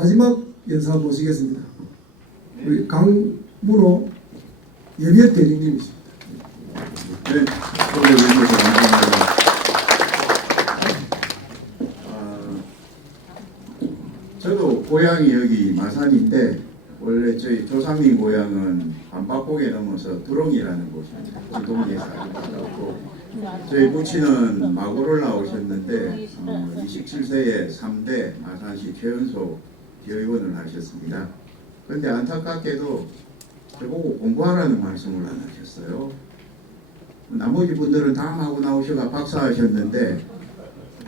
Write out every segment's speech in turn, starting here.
마지막 연사 모시겠습니다. 우리 강문호 예비역 대리님이십니다. 네, 초대해 주셔서 감사합니다. 저도 고향이 여기 마산인데 원래 저희 조상님 고향은 반박곡에 넘어서 두롱이라는 곳입니다. 지동리에 살고 저희 부친은 마고를 나오셨는데 27세에 3대 마산시 최연소 기의원을 하셨습니다. 그런데 안타깝게도 저보고 공부하라는 말씀을 안 하셨어요. 나머지 분들은 다 하고 나오셔가 박사하셨는데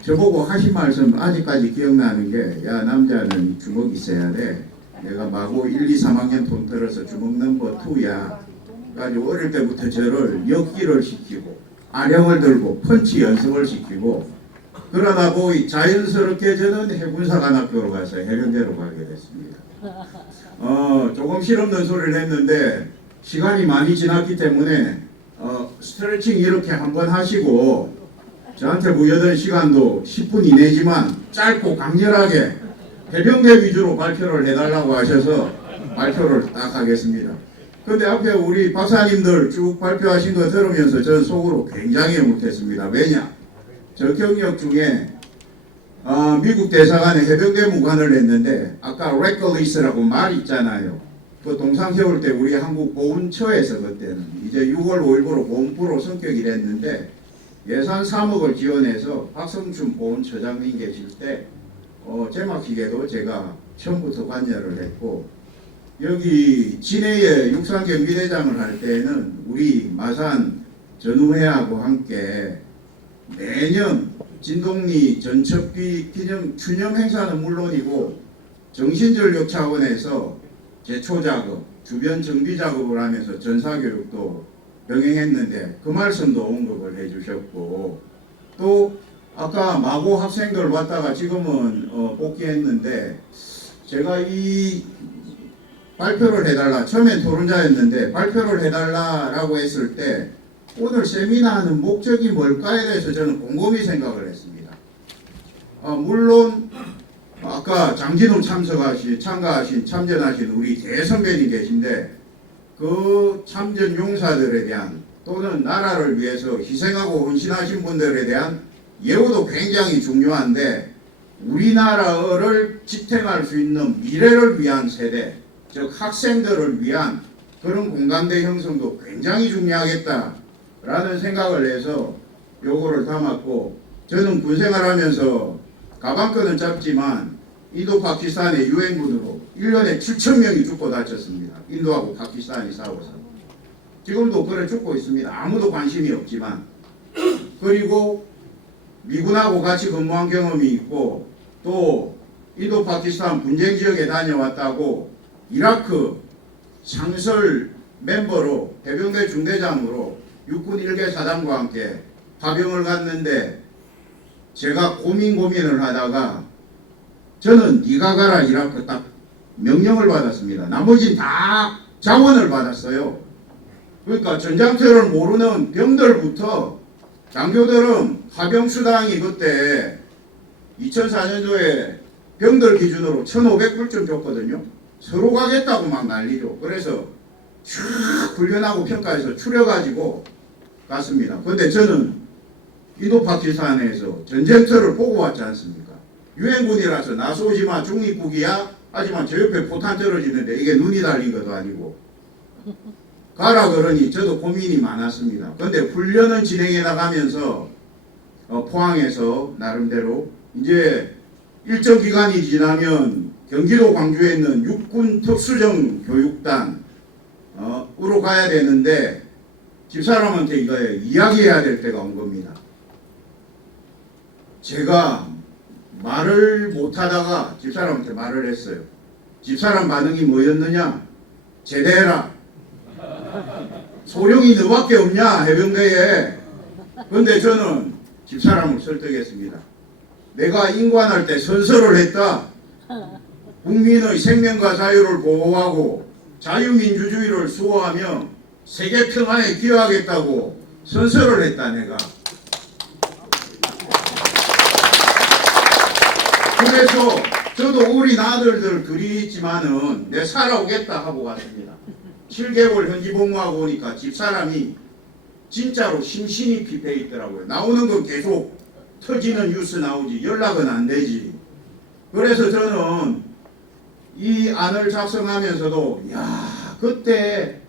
저보고 하신 말씀 아직까지 기억나는 게, 야 남자는 주먹 있어야 돼. 내가 마고 1, 2, 3학년 돈 들어서 주먹 넘버 2야. 가지고 어릴 때부터 저를 역기를 시키고 아령을 들고 펀치 연습을 시키고, 그러다 보니 자연스럽게 저는 해군사관학교로 가서 해병대로 가게 됐습니다. 조금 실없는 소리를 했는데 시간이 많이 지났기 때문에 스트레칭 이렇게 한번 하시고 저한테 부여된 시간도 10분 이내지만 짧고 강렬하게 해병대 위주로 발표를 해달라고 하셔서 발표를 딱 하겠습니다. 근데 앞에 우리 박사님들 쭉 발표하신 거 들으면서 저는 속으로 굉장히 행복했습니다. 왜냐? 저 경력 중에 미국 대사관에 해병대 무관을 했는데 아까 레클리스라고 말 있잖아요. 그 동상 세울 때 우리 한국 보훈처에서 그때는 이제 6월 5일부로 보훈부로 성격이 됐는데 예산 3억을 지원해서 박성춘 보훈처장님 계실 때 제막식에도 제가 처음부터 관여를 했고, 여기 진해에 육상경비대장을 할 때는 우리 마산 전우회하고 함께 매년 진동리 전첩기 기념 추념 행사는 물론이고 정신전력 차원에서 제초 작업, 주변 정비 작업을 하면서 전사교육도 병행했는데 그 말씀도 언급을 해주셨고, 또 아까 마고 학생들 왔다가 지금은 복귀했는데 제가 이 발표를 해달라, 처음엔 토론자였는데 발표를 해달라라고 했을 때 오늘 세미나하는 목적이 뭘까에 대해서 저는 곰곰이 생각을 했습니다. 물론 아까 장진호 참전하신 우리 대선배님 계신데 그 참전 용사들에 대한 또는 나라를 위해서 희생하고 헌신하신 분들에 대한 예우도 굉장히 중요한데, 우리나라를 지탱할 수 있는 미래를 위한 세대, 즉 학생들을 위한 그런 공감대 형성도 굉장히 중요하겠다라는 생각을 해서 요거를 담았고, 저는 군생활하면서 가방끈은 짧지만 인도 파키스탄의 유행군으로 1년에 7,000명이 죽고 다쳤습니다. 인도하고 파키스탄이 싸워서. 지금도 그래 죽고 있습니다. 아무도 관심이 없지만. 그리고 미군하고 같이 근무한 경험이 있고, 또 인도 파키스탄 분쟁 지역에 다녀왔다고 이라크 상설 멤버로 해병대 중대장으로 육군 1개 사단과 함께 파병을 갔는데 제가 고민을 하다가 저는 네가 가라 이라크 딱 명령을 받았습니다. 나머지는 다 자원을 받았어요. 그러니까 전장터를 모르는 병들부터 장교들은 하병수당이 그때 2004년도에 병들 기준으로 1,500불쯤 줬거든요. 서로 가겠다고 막 난리죠. 그래서 쭉 훈련하고 평가해서 추려가지고 갔습니다. 근데 저는 인도 파키스탄에서 전쟁터를 보고 왔지 않습니까? 유엔군이라서 나서오지마 중립국이야 하지만 저 옆에 포탄 떨어지는데 이게 눈이 달린 것도 아니고 가라 그러니 저도 고민이 많았습니다. 근데 훈련은 진행해 나가면서 포항에서 나름대로 이제 일정 기간이 지나면 경기도 광주에 있는 육군 특수정 교육단 으로 가야 되는데 집사람한테 이거 이야기해야 될 때가 온 겁니다. 제가 말을 못하다가 집사람한테 말을 했어요. 집사람 반응이 뭐였느냐? 제대해라. 소령이 너밖에 없냐 해병대에. 근데 저는 집사람을 설득했습니다. 내가 인관할 때 선서를 했다. 국민의 생명과 자유를 보호하고 자유민주주의를 수호하며 세계 평화에 기여하겠다고 선서를 했다 내가. 그래서 저도 어린 아들들 둘이 있지만은 내 살아오겠다 하고 왔습니다. 7개월 현지 복무하고 오니까 집사람이 진짜로 심신이 피폐해 있더라고요. 나오는 건 계속 터지는 뉴스 나오지 연락은 안 되지. 그래서 저는 이 안을 작성하면서도 야 그때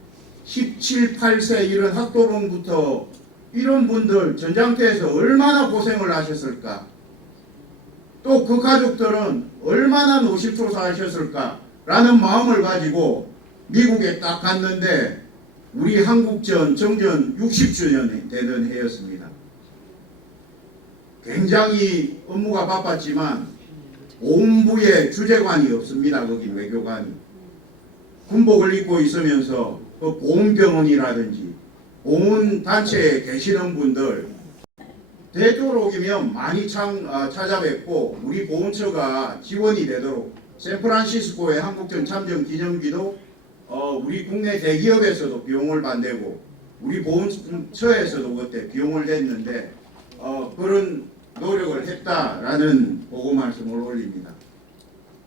17, 8세 이런 학도병부터 이런 분들 전장터에서 얼마나 고생을 하셨을까. 또 그 가족들은 얼마나 노심초사하셨을까 라는 마음을 가지고 미국에 딱 갔는데 우리 한국전 정전 60주년이 되던 해였습니다. 굉장히 업무가 바빴지만 본부에 주재관이 없습니다. 거기 외교관이. 군복을 입고 있으면서 그 보훈병원이라든지 보훈단체에 계시는 분들 되도록이면 많이 찾아뵙고 우리 보훈처가 지원이 되도록 샌프란시스코의 한국전 참전 기념비도 우리 국내 대기업에서도 비용을 반대고 우리 보훈처에서도 그때 비용을 냈는데 그런 노력을 했다라는 보고 말씀을 올립니다.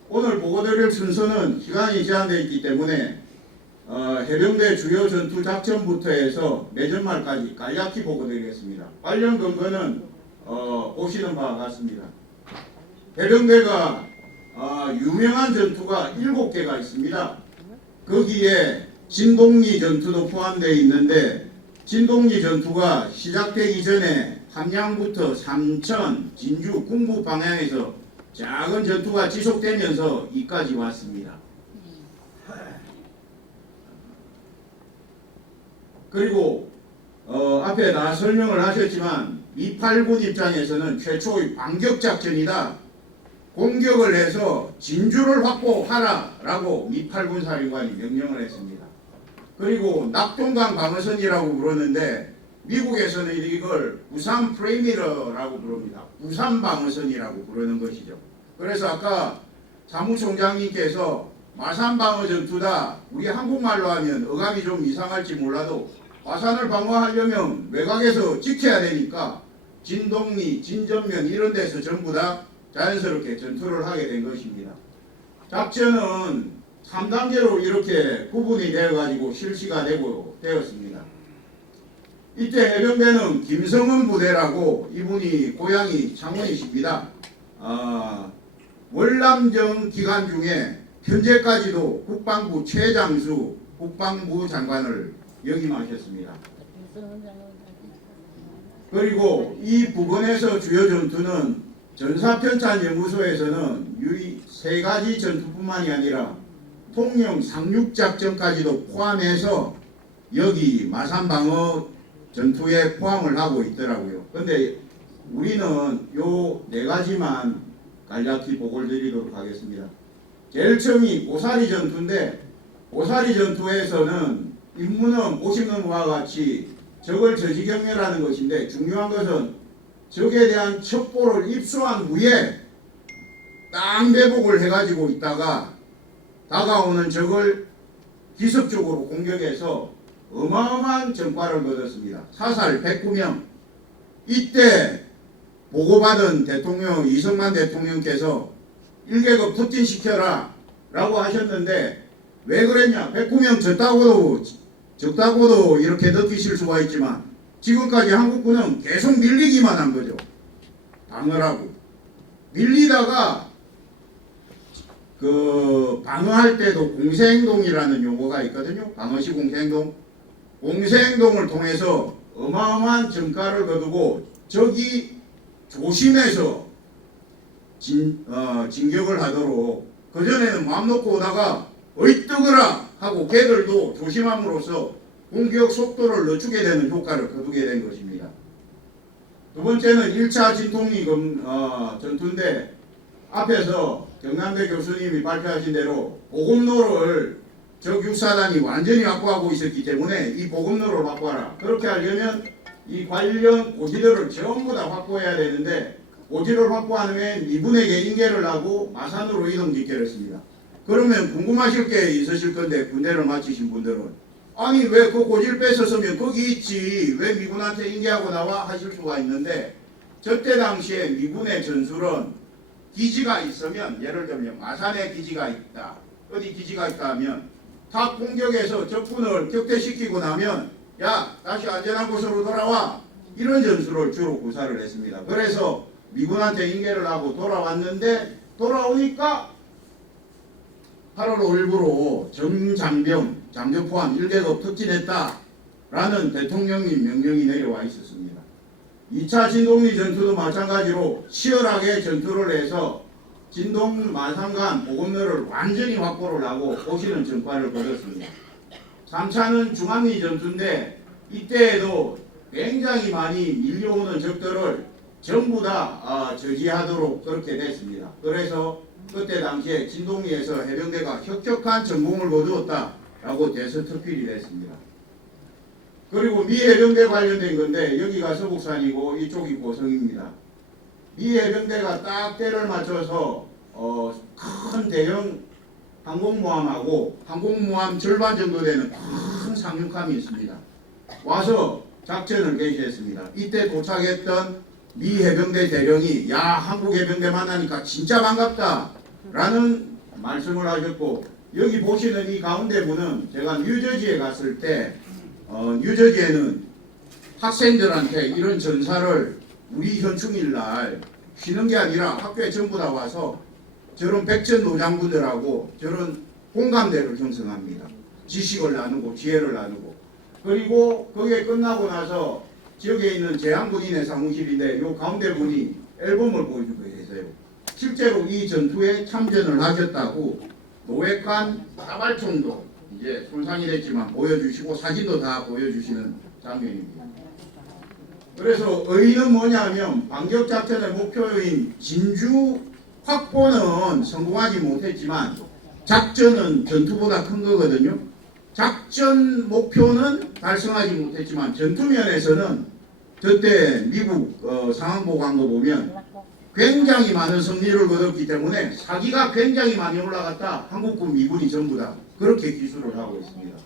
오늘 보고드릴 순서는 시간이 제한되어 있기 때문에 해병대 주요 전투 작전부터 해서 내전말까지 간략히 보고드리겠습니다. 관련 근거는 보시는 바와 같습니다. 해병대가 유명한 전투가 7개가 있습니다. 거기에 진동리 전투도 포함되어 있는데 진동리 전투가 시작되기 전에 함양부터 삼천, 진주, 군부 방향에서 작은 전투가 지속되면서 이까지 왔습니다. 그리고 앞에 다 설명을 하셨지만 미8군 입장에서는 최초의 반격작전이다. 공격을 해서 진주를 확보하라 라고 미8군 사령관이 명령을 했습니다. 그리고 낙동강 방어선이라고 부르는데 미국에서는 이걸 부산 프레미러라고 부릅니다. 부산 방어선이라고 부르는 것이죠. 그래서 아까 사무총장님께서 마산 방어 전투다. 우리 한국말로 하면 어감이 좀 이상할지 몰라도 마산을 방어하려면 외곽에서 지켜야 되니까 진동리, 진전면 이런 데서 전부 다 자연스럽게 전투를 하게 된 것입니다. 작전은 3단계로 이렇게 구분이 되어가지고 실시가 되었습니다. 이때 해병대는 김성은 부대라고 이분이 고향이 창원이십니다. 월남전 기간 중에 현재까지도 국방부 최장수 국방부 장관을 역임하셨습니다. 그리고 이 부근에서 주요 전투는 전사편찬연구소에서는 유의 3가지 전투뿐만이 아니라 통영 상륙작전까지도 포함해서 여기 마산방어 전투에 포함을 하고 있더라고요. 근데 우리는 요 4가지만 간략히 보고를 드리도록 하겠습니다. 제일 처음이 고사리 전투인데 고사리 전투에서는 임무는 보시는 바와 같이 적을 저지경멸하는 것인데 중요한 것은 적에 대한 첩보를 입수한 후에 땅대복을 해가지고 있다가 다가오는 적을 기습적으로 공격해서 어마어마한 전과를 거뒀습니다. 사살 109명. 이때 보고받은 대통령 이승만 대통령께서 1계급 특진시켜라 라고 하셨는데 왜 그랬냐. 109명 적다고도 이렇게 느끼실 수가 있지만 지금까지 한국군은 계속 밀리기만 한 거죠. 방어라고. 밀리다가 방어할 때도 공세행동이라는 용어가 있거든요. 방어시 공세행동. 공세행동을 통해서 어마어마한 전가를 거두고 적이 조심해서 진격을 하도록 그전에는 마음 놓고 오다가 어이 뜨거라 하고 걔들도 조심함으로써 공격 속도를 늦추게 되는 효과를 거두게 된 것입니다. 두 번째는 1차 진통리 전투인데 앞에서 경남대 교수님이 발표하신 대로 보급로를 적 육사단이 완전히 확보하고 있었기 때문에 이 보급로를 확보하라. 그렇게 하려면 이 관련 고지들을 전부 다 확보해야 되는데 고지를 확보하면 이분에게 인계를 하고 마산으로 이동짓기를 했습니다. 그러면 궁금하실 게 있으실 건데 군대를 마치신 분들은 아니 왜 그 고지를 뺏었으면 거기 있지 왜 미군한테 인계하고 나와 하실 수가 있는데 저때 당시에 미군의 전술은 기지가 있으면, 예를 들면 마산에 기지가 있다, 어디 기지가 있다 하면 타 공격에서 적군을 격퇴시키고 나면 야 다시 안전한 곳으로 돌아와, 이런 전술을 주로 구사를 했습니다. 그래서 미군한테 인계를 하고 돌아왔는데, 돌아오니까 8월 5일부로 정장병, 장교 포함 1계급 특진했다라는 대통령님 명령이 내려와 있었습니다. 2차 진동리 전투도 마찬가지로 치열하게 전투를 해서 진동 마산간 보급로를 완전히 확보를 하고 보시는 전과를 거뒀습니다. 3차는 중앙리 전투인데 이때에도 굉장히 많이 밀려오는 적들을 전부 다 저지하도록 그렇게 됐습니다. 그래서 그때 당시에 진동리에서 해병대가 혁혁한 전공을 거두었다라고 대서특필이 됐습니다. 그리고 미 해병대 관련된 건데 여기가 서북산이고 이쪽이 고성입니다. 미 해병대가 딱 때를 맞춰서 큰 대형 항공모함하고 항공모함 절반 정도 되는 큰 상륙함이 있습니다. 와서 작전을 개시했습니다. 이때 도착했던 미 해병대 대령이 야 한국 해병대 만나니까 진짜 반갑다 라는 말씀을 하셨고, 여기 보시는 이 가운데 분은 제가 뉴저지에 갔을 때 뉴저지에는 학생들한테 이런 전사를 우리 현충일 날 쉬는 게 아니라 학교에 전부 다 와서 저런 백전 노장부들하고 저런 공감대를 형성합니다. 지식을 나누고 지혜를 나누고, 그리고 그게 끝나고 나서 지역에 있는 제한군인의 사무실인데 요 가운데 분이 앨범을 보여주고 계세요. 실제로 이 전투에 참전을 하셨다고 노획관 사발총도 이제 손상이 됐지만 보여주시고 사진도 다 보여주시는 장면입니다. 그래서 의의는 뭐냐면 반격작전의 목표인 진주 확보는 성공하지 못했지만 작전은 전투보다 큰 거거든요. 작전 목표는 달성하지 못했지만 전투면에서는 그때 미국 상황보 광고 보면 굉장히 많은 승리를 거뒀기 때문에 사기가 굉장히 많이 올라갔다. 한국군 미군이 전부 다 그렇게 기술을 하고 있습니다.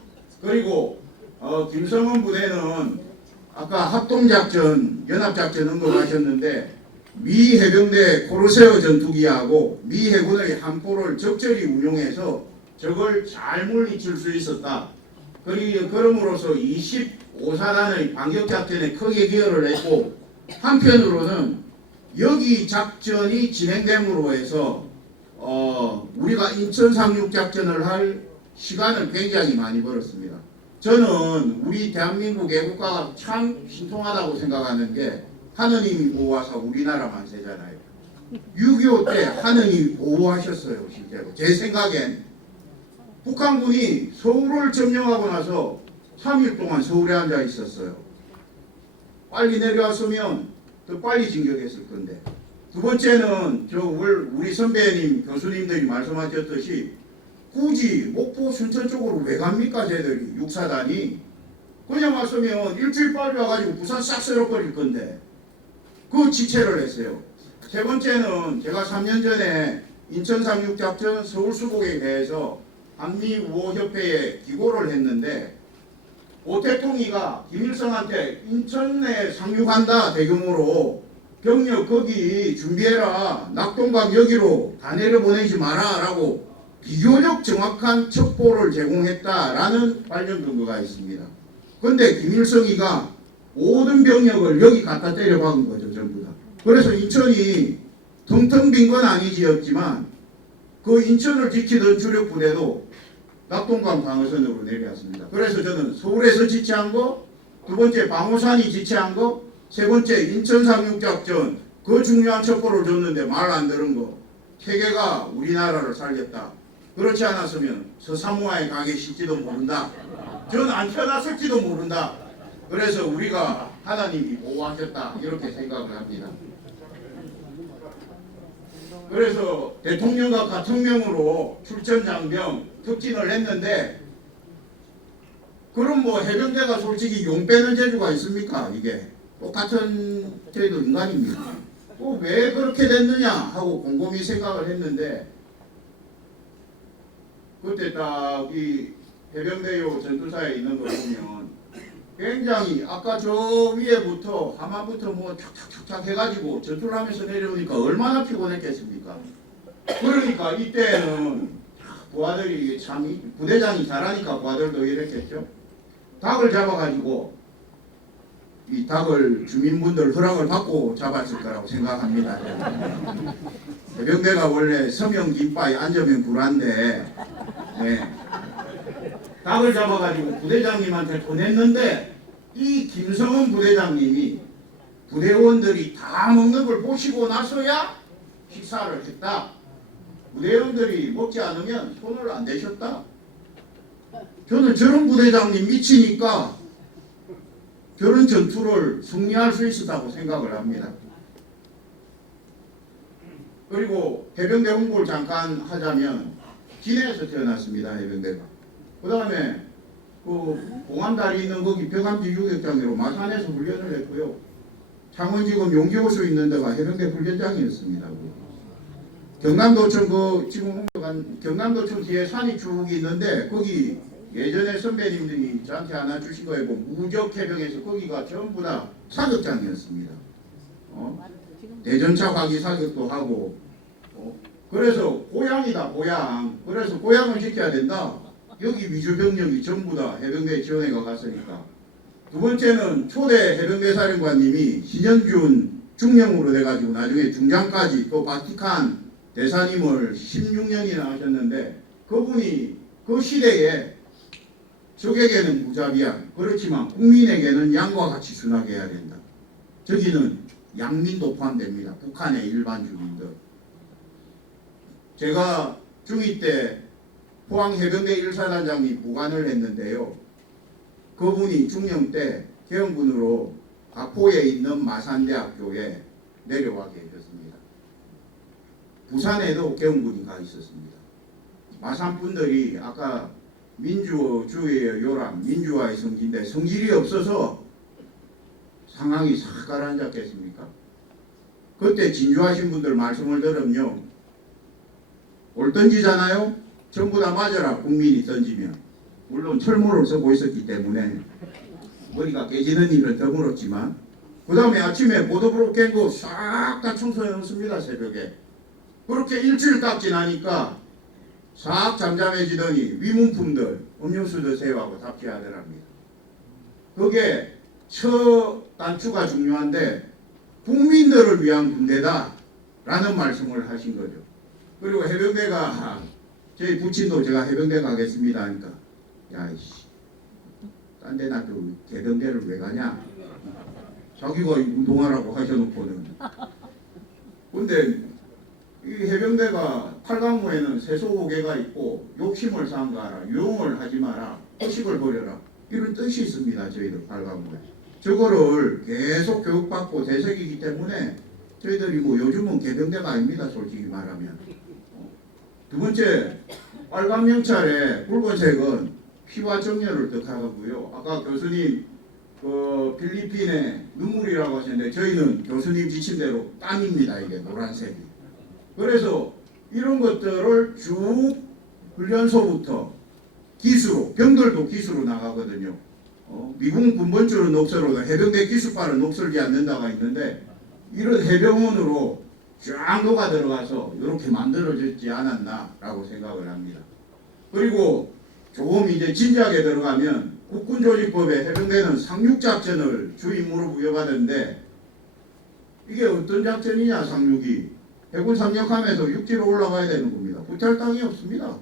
그리고 김성원 부대는 아까 합동작전, 연합작전 언급하셨는데 미 해병대 코르세어 전투기하고 미 해군의 함포를 적절히 운용해서 적을 잘 물리칠 수 있었다. 그럼으로써 25사단의 반격작전에 크게 기여를 했고, 한편으로는 여기 작전이 진행됨으로 해서 우리가 인천 상륙작전을 할 시간을 굉장히 많이 벌었습니다. 저는 우리 대한민국 애국가가 참 신통하다고 생각하는 게 하느님이 보호하사 우리나라 만세잖아요. 6.25 때 하느님이 보호하셨어요. 실제로 제 생각엔 북한군이 서울을 점령하고 나서 3일 동안 서울에 앉아 있었어요. 빨리 내려왔으면 더 빨리 진격했을 건데. 두 번째는 우리 선배님 교수님들이 말씀하셨듯이 굳이 목포 순천 쪽으로 왜 갑니까? 쟤들이 육사단이 그냥 왔으면 일주일 빨리 와가지고 부산 싹 쓸어버릴 건데 그 지체를 했어요. 세 번째는 제가 3년 전에 인천 상륙작전 서울 수복에 대해서 한미우호협회에 기고를 했는데 오태통이가 김일성한테 인천에 상륙한다 대규모로 병력 거기 준비해라 낙동강 여기로 다 내려보내지 마라 라고 비교적 정확한 첩보를 제공했다라는 관련 근거가 있습니다. 그런데 김일성이가 모든 병력을 여기 갖다 때려 박은 거죠. 전부 다. 그래서 인천이 텅텅 빈 건 아니지였지만 그 인천을 지키던 주력 부대도 낙동강 방어선으로 내려왔습니다. 그래서 저는 서울에서 지체한 거, 두 번째 방호산이 지체한 거, 세 번째 인천 상륙작전 그 중요한 첩보를 줬는데 말 안 들은 거, 세 개가 우리나라를 살렸다. 그렇지 않았으면 서사무아에 가 계실지도 모른다. 전 안 태어났을지도 모른다. 그래서 우리가 하나님이 보호하셨다 이렇게 생각을 합니다. 그래서 대통령과 같은 명으로 출전장병 특진을 했는데 그럼 뭐 해병대가 솔직히 용 빼는 재주가 있습니까? 이게 똑같은 저희도 인간입니다. 왜 그렇게 됐느냐 하고 곰곰이 생각을 했는데 그때 딱 이 해병대요 전투사에 있는 걸 보면 굉장히 아까 저 위에부터 하마부터 뭐 탁탁탁탁 해가지고 전투를 하면서 내려오니까 얼마나 피곤했겠습니까? 아닙니까? 그러니까 이때는 부하들이 참 부대장이 잘하니까 부하들도 이랬겠죠. 닭을 잡아가지고 이 닭을 주민분들 허락을 받고 잡았을 거라고 생각합니다. 해병대가 원래 서명 김바에 앉으면 불안데 네. 닭을 잡아가지고 부대장님한테 보냈는데 이 김성은 부대장님이 부대원들이 다 먹는 걸 보시고 나서야 식사를 했다. 부대원들이 먹지 않으면 손을 안 대셨다. 저는 저런 부대장님 미치니까 저런 전투를 승리할 수 있었다고 생각을 합니다. 그리고 해병대 홍보를 잠깐 하자면 진해에서 태어났습니다. 해병대가. 그 다음에 그 공안다리 있는 거기 벽암지 유격장으로 마산에서 훈련을 했고요. 창원지검 용기호수 있는 데가 해병대 훈련장이었습니다. 경남도청 그 지금 경남도청 뒤에 산이 쭉 있는데 거기 예전에 선배님들이 저한테 하나 주신 거에 뭐 무적해병에서 거기가 전부 다 사격장이었습니다. 대전차 과기 사격도 하고 그래서 고향이다 고향. 그래서 고향을 지켜야 된다. 여기 위주병력이 전부 다 해병대 지원회가 갔으니까. 두 번째는 초대 해병대 사령관님이 신현준 중령으로 돼가지고 나중에 중장까지 또 바티칸 대사님을 16년이나 하셨는데 그분이 그 시대에 적에게는 무자비한 그렇지만 국민에게는 양과 같이 순하게 해야 된다. 저기는 양민도 포함됩니다. 북한의 일반 주민들. 제가 중2 때 포항해병대 1사단장이 보관을 했는데요. 그분이 중령 때 계엄군으로 가포에 있는 마산대학교에 내려와 계셨습니다. 부산에도 계엄군이 가 있었습니다. 마산 분들이 아까 민주주의의 요람, 민주화의 성지인데 성질이 없어서 상황이 싹 가라앉았겠습니까? 그때 진주하신 분들 말씀을 들으면요. 올 던지잖아요. 전부 다 맞아라. 국민이 던지면. 물론 철문을 쓰고 있었기 때문에 머리가 깨지는 일은 드물었지만 그 다음에 아침에 보도브로 깬 거 싹 다 청소해 놓습니다. 새벽에. 그렇게 일주일 딱 지나니까 싹 잠잠해지더니 위문품들 음료수 드세요 하고 답지하더랍니다. 그게 첫 단추가 중요한데 국민들을 위한 군대다 라는 말씀을 하신 거죠. 그리고 해병대가 저희 부친도 제가 해병대 가겠습니다 하니까 야이씨 딴 데 놔두고 해병대를 왜 가냐 자기가 운동하라고 하셔놓고는. 근데 이 해병대가 8강무에는 세소고개가 있고 욕심을 삼가라 유용을 하지 마라 의식을 버려라 이런 뜻이 있습니다. 저희들 8강무에 저거를 계속 교육받고 대석이기 때문에 저희들이 뭐 요즘은 개병대가 아닙니다. 솔직히 말하면. 두 번째 빨간 명찰에 붉은색은 피와 정열을 뜻하고요. 아까 교수님 그 필리핀의 눈물이라고 하셨는데 저희는 교수님 지침대로 땀입니다. 이게 노란색이. 그래서 이런 것들을 쭉 훈련소부터 기수로 병들도 기수로 나가거든요. 미군 군번줄은 녹슬어도 해병대 기수파는 녹슬지 않는다가 있는데 이런 해병원으로 쫙 녹아 들어가서 이렇게 만들어졌지 않았나라고 생각을 합니다. 그리고 조금 이제 진지하게 들어가면 국군조직법에 해병대는 상륙작전을 주 임무로 부여받았는데 이게 어떤 작전이냐 상륙이 해군 상륙하면서 육지로 올라가야 되는 겁니다. 후퇴할 땅이 없습니다.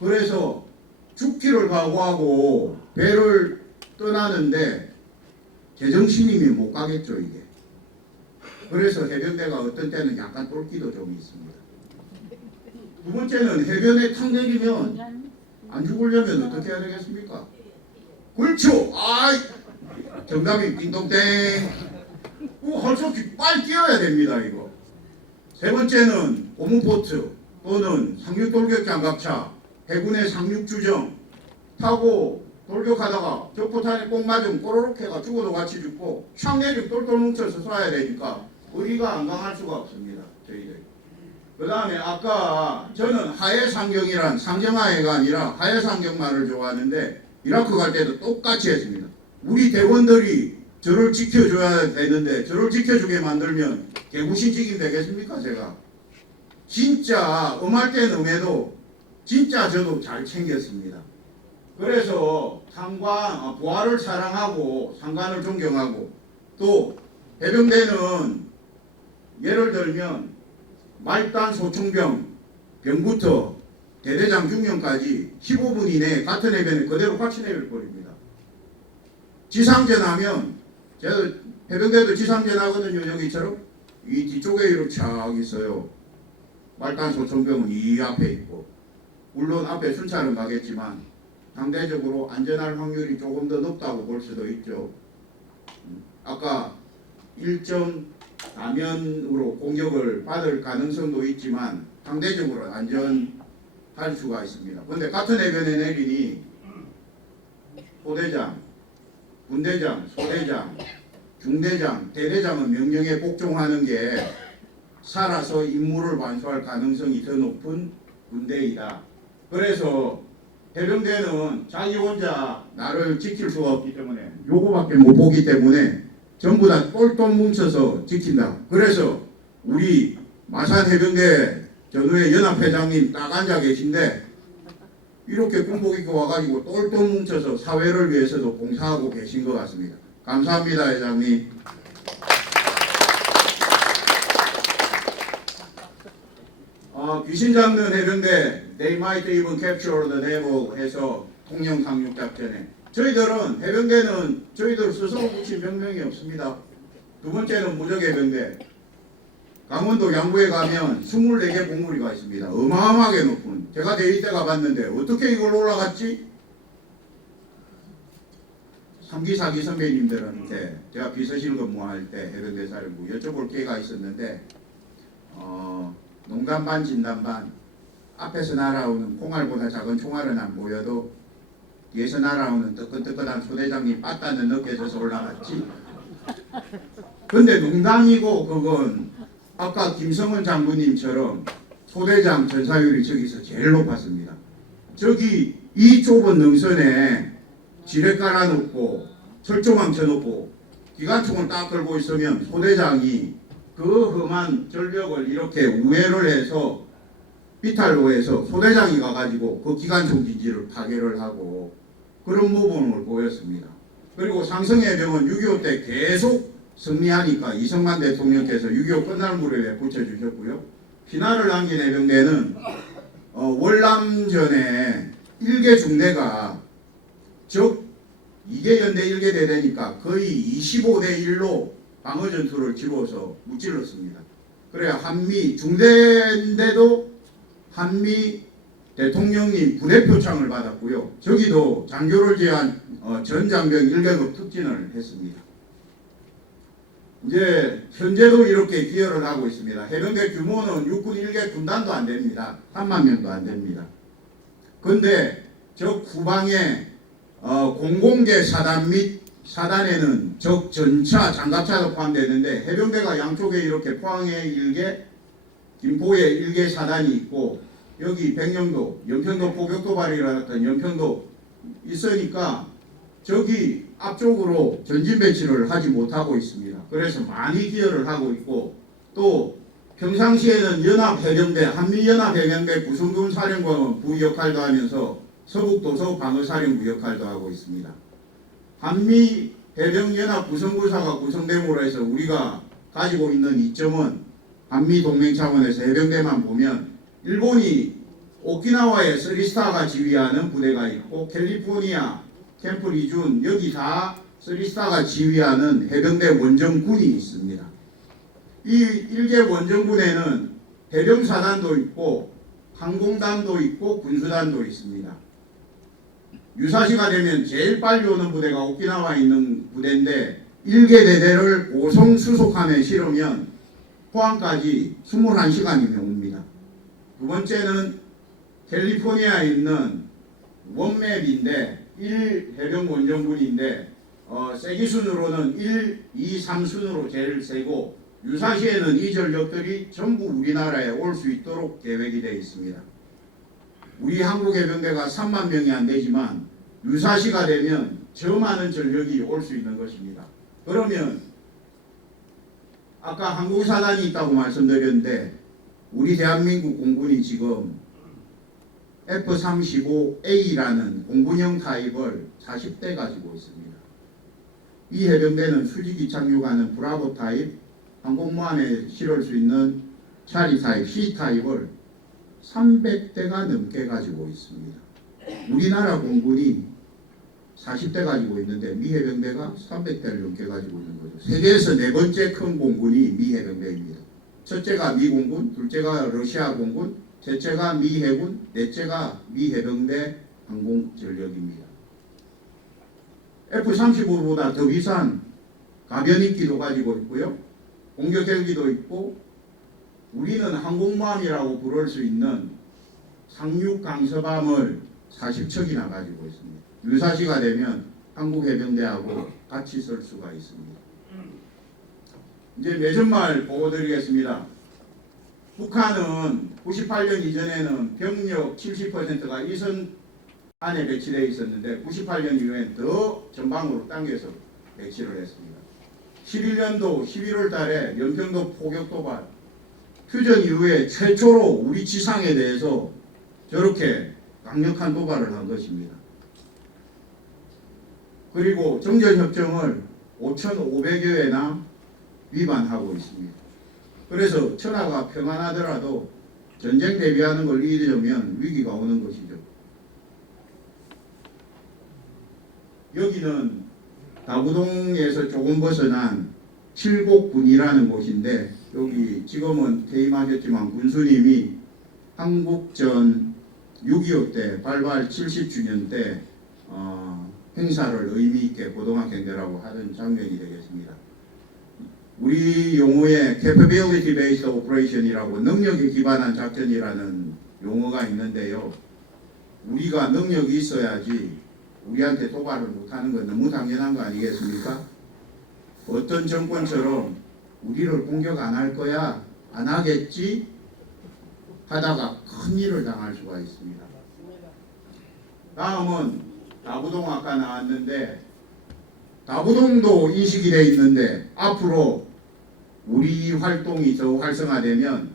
그래서 죽기를 각오하고 배를 떠나는데 제정신이면 못 가겠죠 이게. 그래서 해병대가 어떤 때는 약간 똘끼도 좀 있습니다. 두 번째는 해변에 탁 내리면 안 죽으려면 어떻게 해야 되겠습니까? 그렇죠. 아이 정답이 띵동땡. 할 수 없이 빨리 뛰어야 됩니다 이거. 세 번째는 고문포트 또는 상륙돌격장갑차 해군의 상륙주정 타고 돌격하다가 적포탄에 꼭 맞으면 꼬로록 해가 죽어도 같이 죽고 촥 내리면 똘똘 뭉쳐서 쏴야 되니까 의리가 안 강할 수가 없습니다 저희들. 그 다음에 아까 저는 하해상경이란 상정하해가 아니라 하해상경말을 좋아하는데 이라크 갈 때도 똑같이 했습니다. 우리 대원들이 저를 지켜줘야 되는데 저를 지켜주게 만들면 개구신직임 되겠습니까 제가? 진짜 음할 땐 음해도 진짜 저도 잘 챙겼습니다. 그래서 상관, 부하를 사랑하고 상관을 존경하고 또 해병대는 예를 들면 말단 소총병 병부터 대대장 중령까지 15분 이내에 같은 해변에 그대로 같이 내려버립니다. 지상전 하면 제가 해병대도 지상전 하거든요. 여기처럼 이 뒤쪽에 이렇게 쫙 있어요. 말단 소총병은 이 앞에 있고 물론 앞에 순찰은 가겠지만 상대적으로 안전할 확률이 조금 더 높다고 볼 수도 있죠. 아까 1.4면으로 공격을 받을 가능성도 있지만 상대적으로 안전할 수가 있습니다. 그런데 같은 해변에 내리니 소대장, 분대장, 소대장, 중대장, 대대장은 명령에 복종하는 게 살아서 임무를 완수할 가능성이 더 높은 군대이다. 그래서 해병대는 자기 혼자 나를 지킬 수가 없기 때문에 요거밖에 못 보기 때문에 전부 다 똘똘 뭉쳐서 지킨다. 그래서 우리 마산 해병대 전후에 연합회장님 딱 앉아 계신데 이렇게 군복 입고 와가지고 똘똘 뭉쳐서 사회를 위해서도 봉사하고 계신 것 같습니다. 감사합니다, 회장님. 귀신 잡는 해병대 They might even capture the devil 해서 통영 상륙 작전에 저희들은 해병대는 저희들 스스로 붙인 병명이 없습니다. 두 번째는 무적 해병대 강원도 양구에 가면 24개 봉우리가 있습니다. 어마어마하게 높은 제가 대위 때 가봤는데 어떻게 이걸 올라갔지? 3기 4기 선배님들한테 제가 비서실 근무할 때 해병대 사령부 여쭤볼 기회가 있었는데 농담 반 진담 반 앞에서 날아오는 콩알보다 작은 총알은 안 보여도 뒤에서 날아오는 뜨끈뜨끈한 소대장이 빠따는 느껴져서 올라갔지. 근데 농담이고 그건 아까 김성은 장군님처럼 소대장 전사율이 저기서 제일 높았습니다. 저기 이 좁은 능선에 지뢰 깔아놓고 철조망 쳐놓고 기관총을 딱 들고 있으면 소대장이 그 험한 절벽을 이렇게 우회를 해서 비탈로해서 소대장이 가가지고 그 기관총 기지를 파괴를 하고 그런 모범을 보였습니다. 그리고 상성해병은 6.25 때 계속 승리하니까 이승만 대통령께서 6.25 끝날 무렵에 붙여주셨고요. 피난을 남긴 해병대는 월남전에 1개 중대가 적 2개 연대 1개 대대니까 거의 25대 1로 방어 전투를 치루어서 무찔렀습니다. 그래야 한미 중대인데도 한미 대통령님 부대표창을 받았고요. 저기도 장교를 제한 전장병 1계급 특진을 했습니다. 이제 현재도 이렇게 기여를 하고 있습니다. 해병대 규모는 육군 1개 군단도 안 됩니다. 3만 명도 안 됩니다. 그런데 저 후방에 공공개 사단 및 사단에는 적 전차, 장갑차도 포함되는데 해병대가 양쪽에 이렇게 포항에 1개, 김포에 1개 사단이 있고 여기 백령도, 연평도 포격도발이라던 연평도 있으니까 저기 앞쪽으로 전진 배치를 하지 못하고 있습니다. 그래서 많이 기여를 하고 있고 또 평상시에는 연합해병대, 한미연합해병대 구성군 사령관은 부 역할도 하면서 서북도서 방어사령부 역할도 하고 있습니다. 한미 해병연합 구성부사가 구성됨으로 해서 우리가 가지고 있는 이점은 한미 동맹 차원에서 해병대만 보면 일본이 오키나와에 쓰리스타가 지휘하는 부대가 있고 캘리포니아, 캠프 리준 여기 다 쓰리스타가 지휘하는 해병대 원정군이 있습니다. 이 일개 원정군에는 해병사단도 있고 항공단도 있고 군수단도 있습니다. 유사시가 되면 제일 빨리 오는 부대가 오키나와에 있는 부대인데 1개 대대를 고성 수속함에 실으면 포항까지 21시간이면 옵니다. 두 번째는 캘리포니아에 있는 원맵인데 1 해병 원정군인데 세기순으로는 1, 2, 3순으로 제일 세고 유사시에는 이 전력들이 전부 우리나라에 올 수 있도록 계획이 되어 있습니다. 우리 한국 해병대가 3만 명이 안 되지만 유사시가 되면 저 많은 전력이 올 수 있는 것입니다. 그러면 아까 항공사단이 있다고 말씀드렸는데 우리 대한민국 공군이 지금 F-35A라는 공군형 타입을 40대 가지고 있습니다. 이 해병대는 수직이 착륙하는 브라보 타입, 항공모함에 실을 수 있는 차리 타입, C 타입을 300대가 넘게 가지고 있습니다. 우리나라 공군이 40대 가지고 있는데 미 해병대가 300대를 넘게 가지고 있는 거죠. 세계에서 네 번째 큰 공군이 미 해병대입니다. 첫째가 미 공군, 둘째가 러시아 공군, 셋째가 미 해군, 넷째가 미 해병대 항공전력입니다. F-35보다 더 비싼 가변익기도 가지고 있고요. 공격 헬기도 있고 우리는 항공모함이라고 부를 수 있는 상륙 강서함을 40척이나 가지고 있습니다. 유사시가 되면 한국해병대하고 같이 쓸 수가 있습니다. 이제 매전말 보고 드리겠습니다. 북한은 98년 이전에는 병력 70%가 이선 안에 배치되어 있었는데 98년 이후엔 더 전방으로 당겨서 배치를 했습니다. 11년도 11월 달에 연평도 포격 도발 휴전 이후에 최초로 우리 지상에 대해서 저렇게 강력한 도발을 한 것입니다. 그리고 정전협정을 5,500여 회나 위반하고 있습니다. 그래서 천하가 평안하더라도 전쟁 대비하는 걸 잊으면 위기가 오는 것이죠. 여기는 다구동에서 조금 벗어난 칠곡군이라는 곳인데 여기 지금은 퇴임하셨지만 군수님이 한국전 6.25 때 발발 70주년 때 행사를 의미 있게 고동학행대라고 하던 장면이 되겠습니다. 우리 용어에 Capability Based Operation이라고 능력에 기반한 작전이라는 용어가 있는데요. 우리가 능력이 있어야지 우리한테 도발을 못하는 건 너무 당연한 거 아니겠습니까? 어떤 정권처럼 우리를 공격 안 할 거야, 안 하겠지 하다가 큰일을 당할 수가 있습니다. 다음은 다부동 아까 나왔는데 다부동도 인식이 돼 있는데 앞으로 우리 활동이 더 활성화되면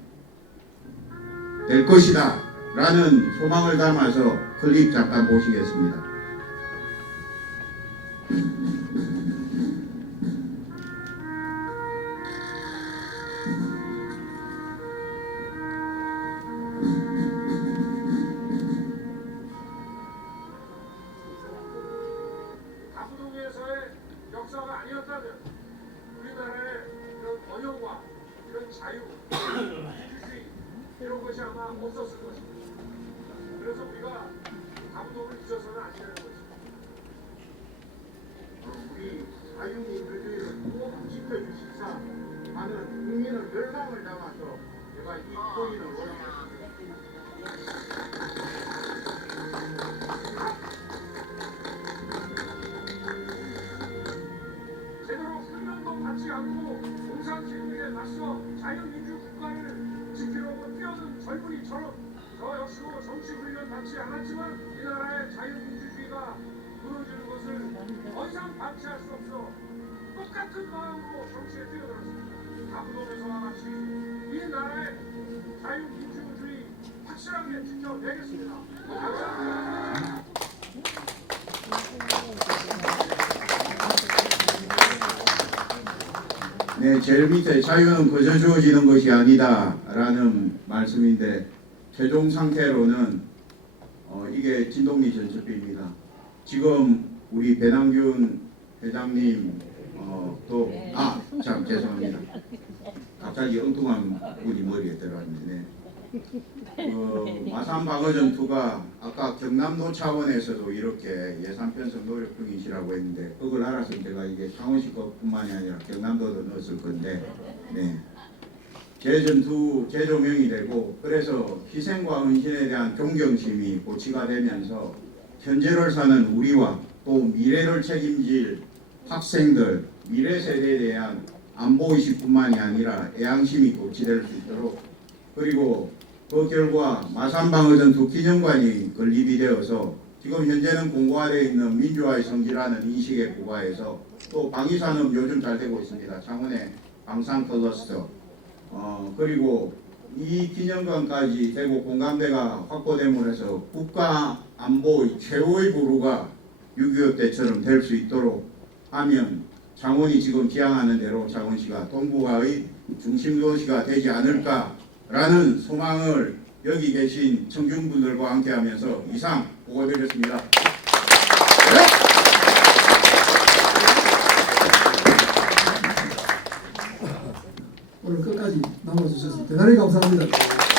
될 것이다 라는 소망을 담아서 클립 잠깐 보시겠습니다. 다부동에서의 역사가 아니었다면 우리나라의 이런 번영과 이런 자유, 민주주의 이런 것이 아마 없었을 것입니다. 그래서 우리가 다부동을 잊어서는 안 되는 것입니다. 우리 자유민주주의를 꼭 지켜주시사 하는 국민의 열망을 담아서 제가 이 코인을 올렸습니다. 제대로 훈련도 받지 않고 공산주의에 맞서 자유민주 국가를 지키려고 뛰어든 젊은이처럼 저 역시도 정치훈련 받지 않았지만 이 나라의 자유민주주의가 무너지는 것을 더 이상 방치할 수 없어 똑같은 마음으로 정치에 뛰어들었습니다. 다부동에서와 같이 이 나라의 자유민주주의 확실하게 지켜내겠습니다. 감사합니다. 네, 제일 밑에 자유는 거저 주어지는 것이 아니다 라는 말씀인데 최종 상태로는 이게 진동리 전첩비입니다. 지금 우리 배남균 회장님 참 죄송합니다. 갑자기 엉뚱한 분이 머리에 들어왔는데 마산 방어전투가 아까 경남도 차원에서도 이렇게 예산 편성 노력 중이시라고 했는데 그걸 알아서 제가 이게 창원시 것뿐만이 아니라 경남도도 넣었을 건데 재전투 재조명이 되고 그래서 희생과 헌신에 대한 존경심이 고취가 되면서 현재를 사는 우리와 또 미래를 책임질 학생들 미래 세대에 대한 안보의식뿐만이 아니라 애양심이 고취될 수 있도록 그리고 그 결과 마산방어전투 기념관이 건립이 되어서 지금 현재는 공고화되어 있는 민주화의 성지라는 인식에 부과해서 또 방위산업 요즘 잘 되고 있습니다. 창원의 방산 클러스터 그리고 이 기념관까지 되고 공감대가 확보됨으로 해서 국가 안보의 최후의 보루가 6.25 때처럼 될 수 있도록 하면 창원이 지금 지향하는 대로 창원시가 동북아의 중심도시가 되지 않을까라는 소망을 여기 계신 청중분들과 함께하면서 이상 보고드렸습니다. 오늘 끝까지 남아주셔서 대단히 감사합니다.